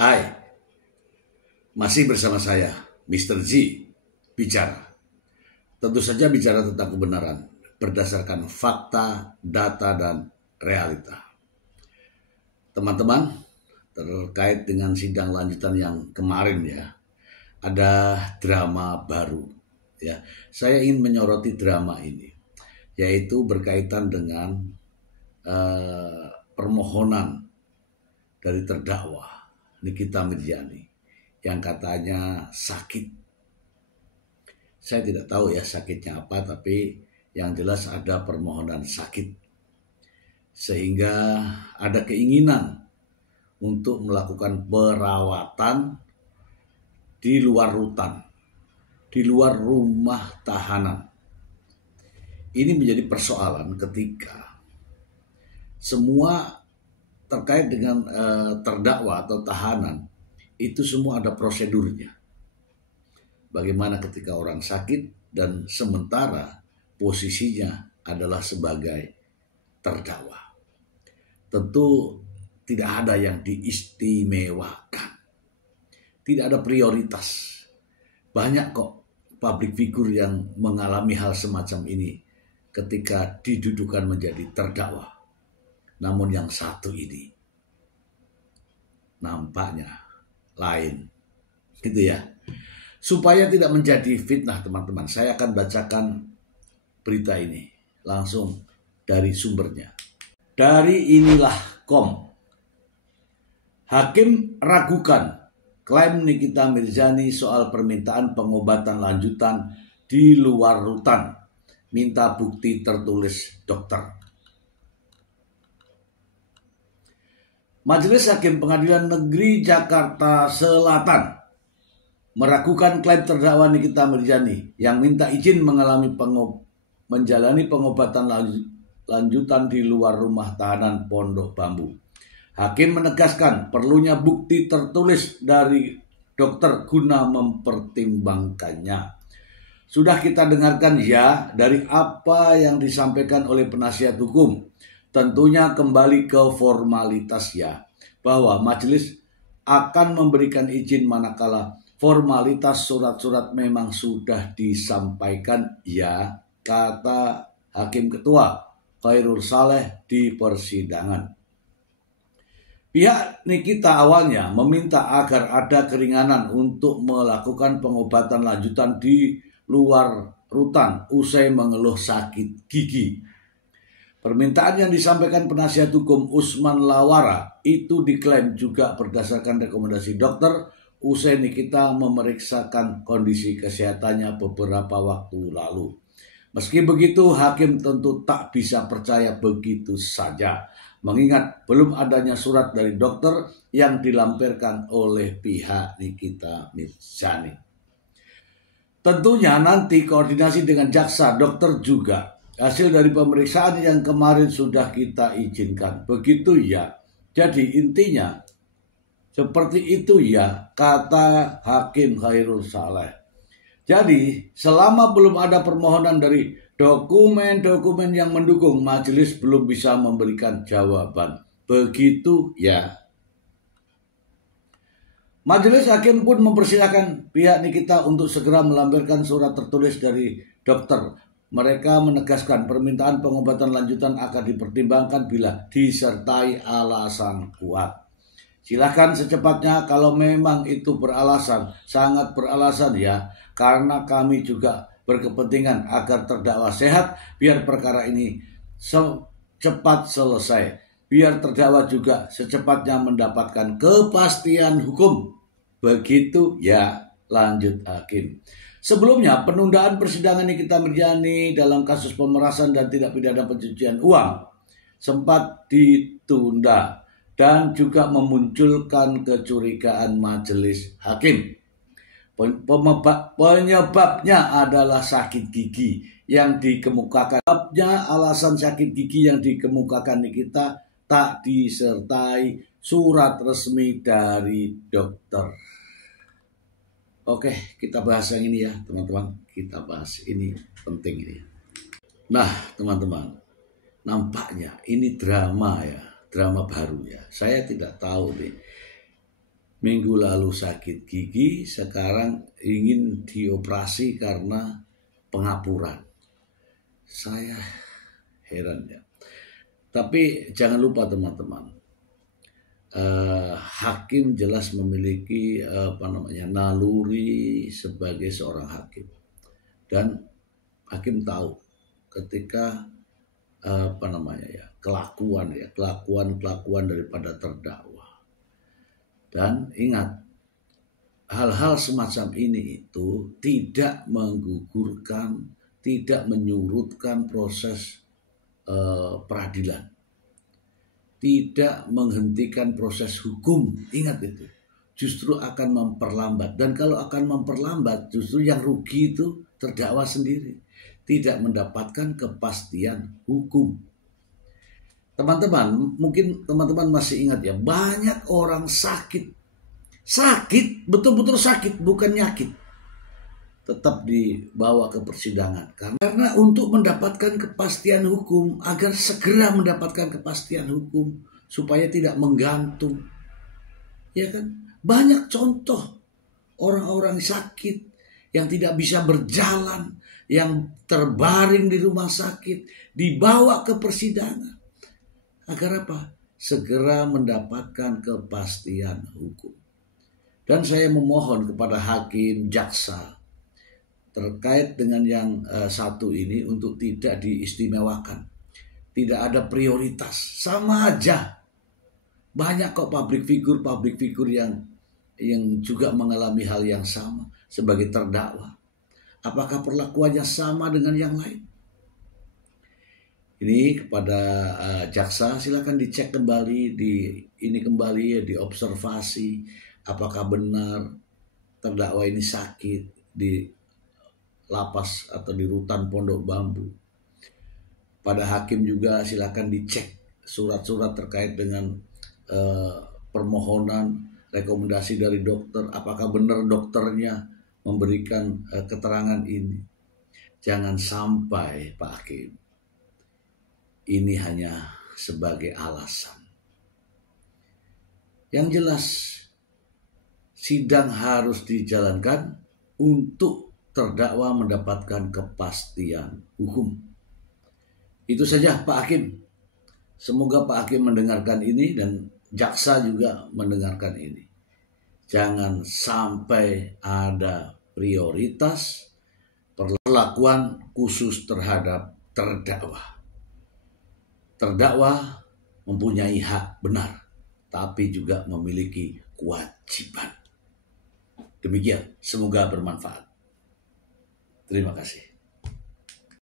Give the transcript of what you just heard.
Hai, masih bersama saya, Mr. Z, bicara. Tentu saja bicara tentang kebenaran, berdasarkan fakta, data, dan realita. Teman-teman, terkait dengan sidang lanjutan yang kemarin ya, ada drama baru. Ya, saya ingin menyoroti drama ini, yaitu berkaitan dengan permohonan dari terdakwa Nikita Mirzani yang katanya sakit. Saya tidak tahu ya sakitnya apa, tapi yang jelas ada permohonan sakit. Sehingga ada keinginan untuk melakukan perawatan di luar rutan, di luar rumah tahanan. Ini menjadi persoalan ketika semua terkait dengan terdakwa atau tahanan itu semua ada prosedurnya. Bagaimana ketika orang sakit dan sementara posisinya adalah sebagai terdakwa. Tentu tidak ada yang diistimewakan. Tidak ada prioritas. Banyak kok public figure yang mengalami hal semacam ini ketika didudukan menjadi terdakwa. Namun yang satu ini nampaknya lain, gitu ya. Supaya tidak menjadi fitnah teman-teman, saya akan bacakan berita ini langsung dari sumbernya. Dari inilah.com. Hakim ragukan klaim Nikita Mirzani soal permintaan pengobatan lanjutan di luar rutan. Minta bukti tertulis dokter. Majelis Hakim Pengadilan Negeri Jakarta Selatan meragukan klaim terdakwa Nikita Mirzani yang minta izin menjalani pengobatan lanjutan di luar rumah tahanan Pondok Bambu. Hakim menegaskan perlunya bukti tertulis dari dokter guna mempertimbangkannya. Sudah kita dengarkan ya dari apa yang disampaikan oleh penasihat hukum. Tentunya kembali ke formalitas ya, bahwa majelis akan memberikan izin manakala formalitas surat-surat memang sudah disampaikan ya, kata Hakim Ketua Khairul Saleh di persidangan. Pihak Nikita awalnya meminta agar ada keringanan untuk melakukan pengobatan lanjutan di luar rutan usai mengeluh sakit gigi. Permintaan yang disampaikan penasihat hukum Usman Lawara itu diklaim juga berdasarkan rekomendasi dokter usai Nikita memeriksakan kondisi kesehatannya beberapa waktu lalu. Meski begitu, hakim tentu tak bisa percaya begitu saja, mengingat belum adanya surat dari dokter yang dilampirkan oleh pihak Nikita Mirzani. Tentunya nanti koordinasi dengan jaksa, dokter juga. Hasil dari pemeriksaan yang kemarin sudah kita izinkan. Begitu ya. Jadi intinya seperti itu ya, kata Hakim Khairul Saleh. Jadi selama belum ada permohonan dari dokumen-dokumen yang mendukung, majelis belum bisa memberikan jawaban. Begitu ya. Majelis hakim pun mempersilahkan pihak Nikita untuk segera melampirkan surat tertulis dari dokter. Mereka menegaskan permintaan pengobatan lanjutan akan dipertimbangkan bila disertai alasan kuat. Silakan secepatnya kalau memang itu beralasan, sangat beralasan ya, karena kami juga berkepentingan agar terdakwa sehat biar perkara ini cepat selesai. Biar terdakwa juga secepatnya mendapatkan kepastian hukum. Begitu ya, lanjut hakim. Sebelumnya, penundaan persidangan Nikita Mirzani dalam kasus pemerasan dan tindak pidana pencucian uang sempat ditunda dan juga memunculkan kecurigaan majelis hakim. Penyebabnya adalah sakit gigi yang dikemukakan. Alasan sakit gigi yang dikemukakan Nikita tak disertai surat resmi dari dokter. Oke, kita bahas yang ini ya teman-teman. Kita bahas ini, penting ini. Nah teman-teman, nampaknya ini drama ya, drama baru ya. Saya tidak tahu nih Minggu lalu sakit gigi, sekarang ingin dioperasi karena pengapuran. Saya heran ya. Tapi jangan lupa teman-teman, hakim jelas memiliki naluri sebagai seorang hakim, dan hakim tahu ketika kelakuan daripada terdakwa. Dan ingat, hal-hal semacam ini itu tidak menggugurkan, tidak menyurutkan proses peradilan, tidak menghentikan proses hukum. Ingat itu, justru akan memperlambat. Dan kalau akan memperlambat, justru yang rugi itu terdakwa sendiri, tidak mendapatkan kepastian hukum. Teman-teman, mungkin teman-teman masih ingat ya, banyak orang sakit, betul-betul sakit, bukan nyakit, tetap dibawa ke persidangan. Karena untuk mendapatkan kepastian hukum, agar segera mendapatkan kepastian hukum, supaya tidak menggantung. Ya kan? Banyak contoh orang-orang sakit yang tidak bisa berjalan, yang terbaring di rumah sakit, dibawa ke persidangan. Agar apa? Segera mendapatkan kepastian hukum. Dan saya memohon kepada hakim, jaksa, terkait dengan yang satu ini untuk tidak diistimewakan. Tidak ada prioritas. Sama aja. Banyak kok public figure yang juga mengalami hal yang sama sebagai terdakwa. Apakah perlakuannya sama dengan yang lain? Ini kepada jaksa, silakan dicek kembali, diobservasi apakah benar terdakwa ini sakit di lapas atau di rutan Pondok Bambu. Pada hakim juga silakan dicek surat-surat terkait dengan permohonan rekomendasi dari dokter, apakah benar dokternya memberikan keterangan ini. Jangan sampai Pak Hakim, ini hanya sebagai alasan. Yang jelas, sidang harus dijalankan untuk terdakwa mendapatkan kepastian hukum. Itu saja Pak Hakim. Semoga Pak Hakim mendengarkan ini dan jaksa juga mendengarkan ini. Jangan sampai ada prioritas perlakuan khusus terhadap terdakwa. Terdakwa mempunyai hak benar, tapi juga memiliki kewajiban. Demikian, semoga bermanfaat. Terima kasih.